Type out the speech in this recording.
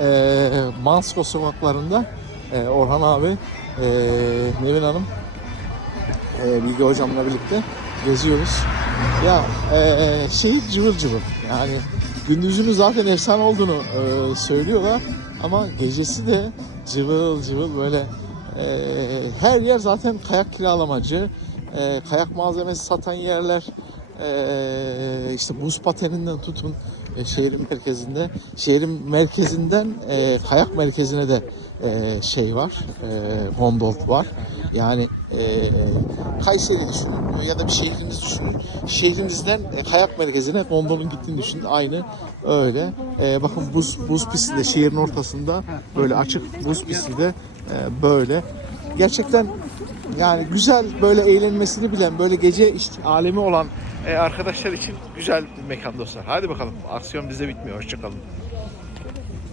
e, Mansko sokaklarında e, Orhan abi, e, Nevin Hanım, e, Bilge hocamla birlikte geziyoruz. Ya e, şehir cıvıl cıvıl. Yani gündüzünün zaten efsane olduğunu e, söylüyorlar ama gecesi de cıvıl cıvıl böyle e, her yer zaten kayak kiralamacı, e, kayak malzemesi satan yerler, e, işte buz pateninden tutun e, şehrin merkezinde, şehrin merkezinden e, kayak merkezine de e, şey var, e, var. Yani e, Kayseri düşünün ya da bir şehrimiz düşünün. Şehrimizden e, kayak merkezine gondolun gittiğini düşünün. Aynı öyle. Bakın buz buz pisti de şehrin ortasında böyle açık buz pisti de böyle. Gerçekten yani güzel böyle eğlenmesini bilen böyle gece işte alemi olan e, arkadaşlar için güzel bir mekan dostlar. Hadi bakalım aksiyon bize bitmiyor. Hoşçakalın.